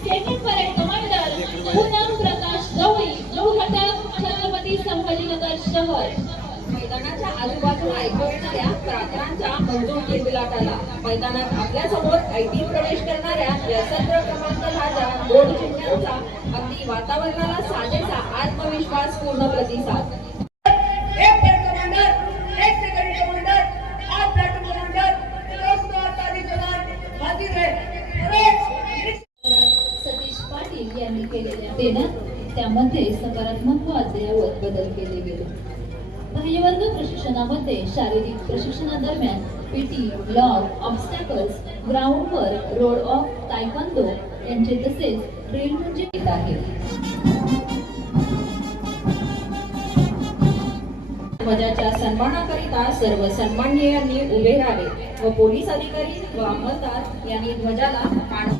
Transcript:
Second parade commander Poonam प्रकाश गवळी, जो घटक छत्रपती संभाजीनगर शहर। मैदानाच्या आजूबाजूला ऐकू येणाऱ्या त्रात्रांच्या मजबूत किलबिलाटाला मैदानात आपल्या समोर ऐटीत प्रवेश करणाऱ्या यशस्त्र क्रमांक 10 गोड चिन्हांचा अगदी वातावरणाला साजेसा आत्मविश्वास पूर्ण प्रतिसाद। एक परेड कमांडर, एक सेकंड कमांडर, 8 प्लाटून कमांडर, 10 तारी जवान हाजिर है। सतीश पाटील यांनी केलेल्या देण्यात त्यामध्ये सकारात्मक व अद्ययावत बदल केले गेले। बाह्यवर्ग प्रशिक्षणामध्ये शारीरिक प्रशिक्षणादरम्यान PT, log, obstacles, ground work, road of, taekwondo यांचे तसेच ड्रिल म्हणजे येत आहे। ध्वजाच्या सन्मानाकरिता सर्व सन्माननीयांनी उभे राहावे व पोलीस अधिकारी व अंमलदार यांनी ध्वजाला